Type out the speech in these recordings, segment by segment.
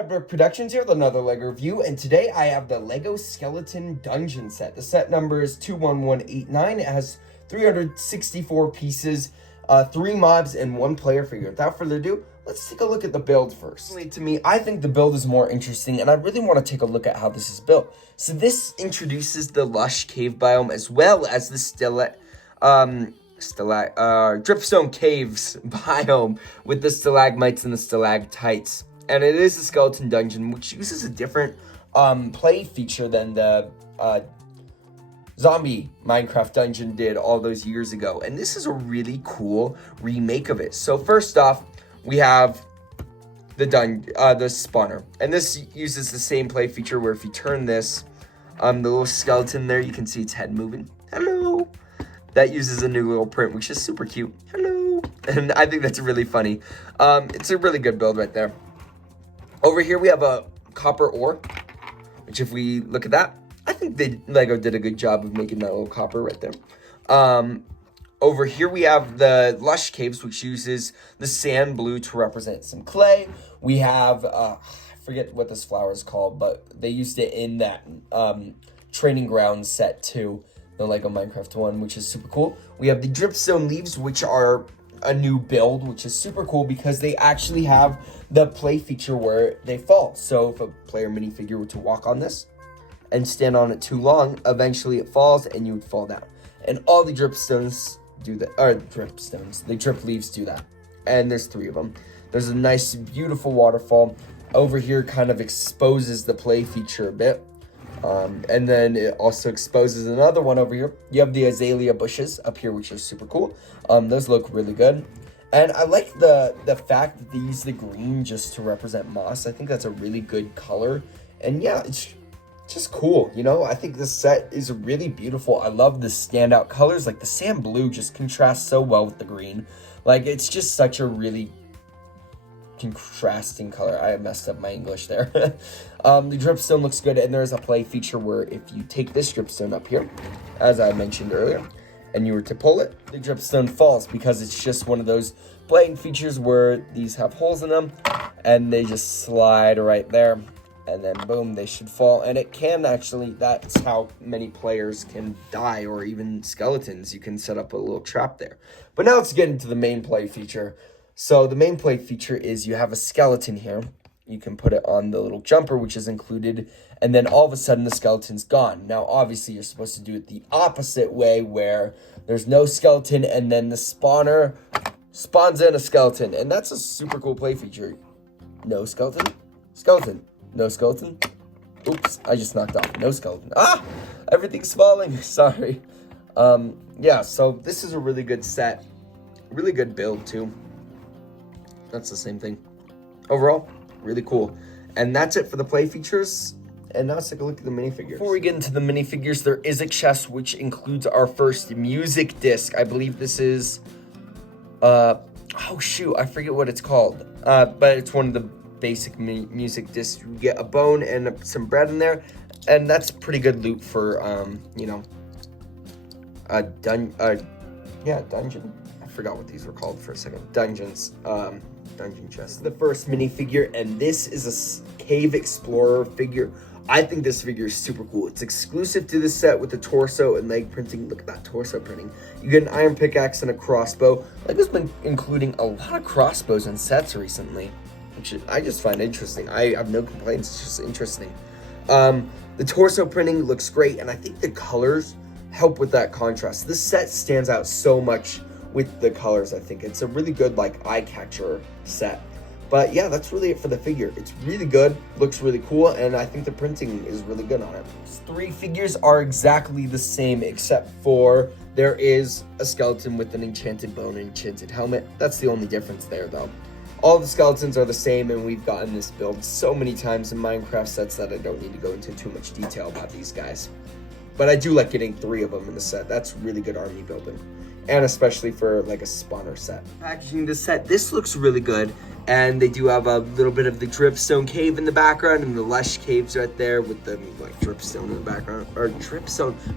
Redbrick Productions here with another LEGO review, and today I have the LEGO Skeleton Dungeon set. The set number is 21189. It has 364 pieces, 3 mobs, and 1 player figure. Without further ado, let's take a look at the build first. To me, I think the build is more interesting, and I really want to take a look at how this is built. So this introduces the lush cave biome as well as the dripstone caves biome with the stalagmites and the stalactites. And it is a skeleton dungeon, which uses a different play feature than the zombie Minecraft dungeon did all those years ago. And this is a really cool remake of it. So first off, we have the spawner. And this uses the same play feature where if you turn this, the little skeleton there, you can see its head moving. Hello! That uses a new little print, which is super cute. Hello! And I think that's really funny. It's a really good build right there. Over here, we have a copper ore, which if we look at that, I think LEGO did a good job of making that little copper right there. Over here, we have the lush caves, which uses the sand blue to represent some clay. We have, I forget what this flower is called, but they used it in that training ground set too, the LEGO Minecraft one, which is super cool. We have the dripstone leaves, which are a new build, which is super cool because they actually have the play feature where they fall. So if a player minifigure were to walk on this and stand on it too long, eventually it falls and you would fall down. And all the dripstones do that, or the drip leaves do that. And there's 3 of them. There's a nice, beautiful waterfall. Over here kind of exposes the play feature a bit. And then it also exposes another one over here. You have the azalea bushes up here, which are super cool. Those look really good. And I like the fact that they use the green just to represent moss. I think that's a really good color. And yeah, it's just cool, you know? I think this set is really beautiful. I love the standout colors. Like the sand blue just contrasts so well with the green. Like it's just such a really contrasting color. I messed up my English there. The dripstone looks good, and there's a play feature where if you take this dripstone up here, as I mentioned earlier, and you were to pull it, the dripstone falls because it's just one of those playing features where these have holes in them, and they just slide right there, and then boom, they should fall. And it can actually, that's how many players can die, or even skeletons. You can set up a little trap there. But now let's get into the main play feature. So the main play feature is you have a skeleton here. You can put it on the little jumper, which is included, and then all of a sudden the skeleton's gone. Now, obviously, you're supposed to do it the opposite way, where there's no skeleton, and then the spawner spawns in a skeleton, and that's a super cool play feature. No skeleton, skeleton, no skeleton. Oops, I just knocked off. No skeleton. Ah, everything's falling. Sorry. Yeah, so this is a really good set. Really good build, too. That's the same thing. Overall, really cool. And that's it for the play features. And now let's take a look at the minifigures. Before we get into the minifigures, there is a chest which includes our first music disc. I believe this is, oh shoot, I forget what it's called. But it's one of the basic music discs. You get a bone and some bread in there. And that's pretty good loot for, you know, a dungeon. I forgot what these were called for a second. Dungeons. Dungeon chest. The first minifigure, and this is a cave explorer figure. I think this figure is super cool. It's exclusive to this set with the torso and leg printing. Look at that torso printing. You get an iron pickaxe and a crossbow. LEGO's been including a lot of crossbows in sets recently, which I just find interesting. I have no complaints. It's just interesting. The torso printing looks great, and I think the colors help with that contrast. This set stands out so much with the colors. I think it's a really good, like, eye catcher set. But yeah, that's really it for the figure. It's really good, looks really cool, and I think the printing is really good on it. These 3 figures are exactly the same, except for there is a skeleton with an enchanted bone and enchanted helmet. That's the only difference there, though. All the skeletons are the same, and we've gotten this build so many times in Minecraft sets that I don't need to go into too much detail about these guys. But I do like getting 3 of them in the set. That's really good army building. And especially for like a spawner set. Packaging this set, this looks really good. And they do have a little bit of the dripstone cave in the background and the lush caves right there with the like dripstone in the background. Or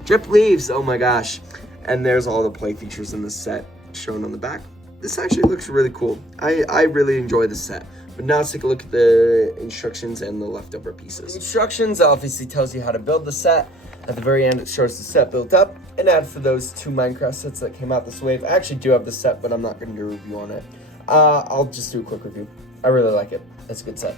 drip leaves, oh my gosh. And there's all the play features in the set shown on the back. This actually looks really cool. I really enjoy this set. But now let's take a look at the instructions and the leftover pieces. The instructions obviously tells you how to build the set. At the very end, it shows the set built up and add for those 2 Minecraft sets that came out this wave. I actually do have the set, but I'm not going to do a review on it. I'll just do a quick review. I really like it. It's a good set.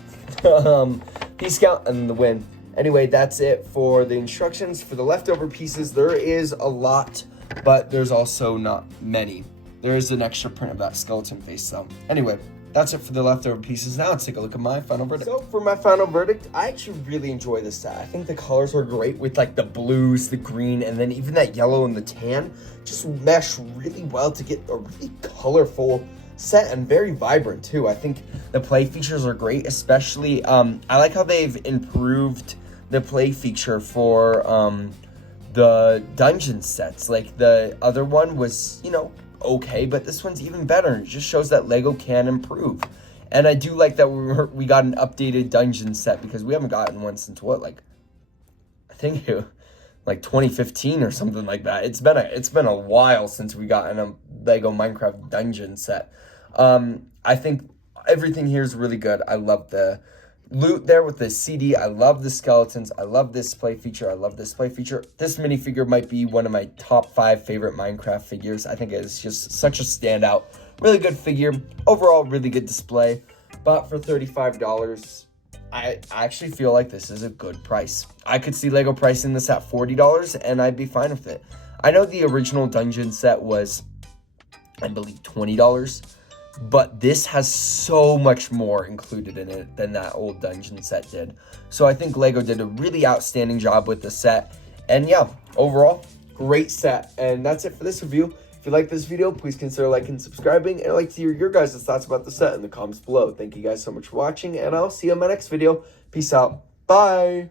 Peace Scout and the win. Anyway, that's it for the instructions. For the leftover pieces, there is a lot, but there's also not many. There is an extra print of that skeleton face, though. Anyway, that's it for the leftover pieces. Now let's take a look at my final verdict. So for my final verdict, I actually really enjoy this set. I think the colors are great with like the blues, the green, and then even that yellow and the tan just mesh really well to get a really colorful set and very vibrant too. I think the play features are great, especially I like how they've improved the play feature for the dungeon sets. Like the other one was, you know, okay, but this one's even better. It just shows that Lego can improve. And I do like that we got an updated dungeon set, because we haven't gotten one since what, like, I think like 2015 or something like that. It's been a while since we got a Lego Minecraft dungeon set. I think everything here is really good. I love the loot there with the CD. I love the skeletons. I love this play feature. I love this play feature. This minifigure might be one of my top 5 favorite Minecraft figures. I think it's just such a standout. Really good figure. Overall, really good display. But for $35, I actually feel like this is a good price. I could see Lego pricing this at $40 and I'd be fine with it. I know the original dungeon set was, I believe, $20. But this has so much more included in it than that old dungeon set did. So I think Lego did a really outstanding job with the set. And yeah, overall, great set. And that's it for this review. If you like this video, please consider liking and subscribing. And I'd like to hear your guys' thoughts about the set in the comments below. Thank you guys so much for watching, and I'll see you in my next video. Peace out. Bye.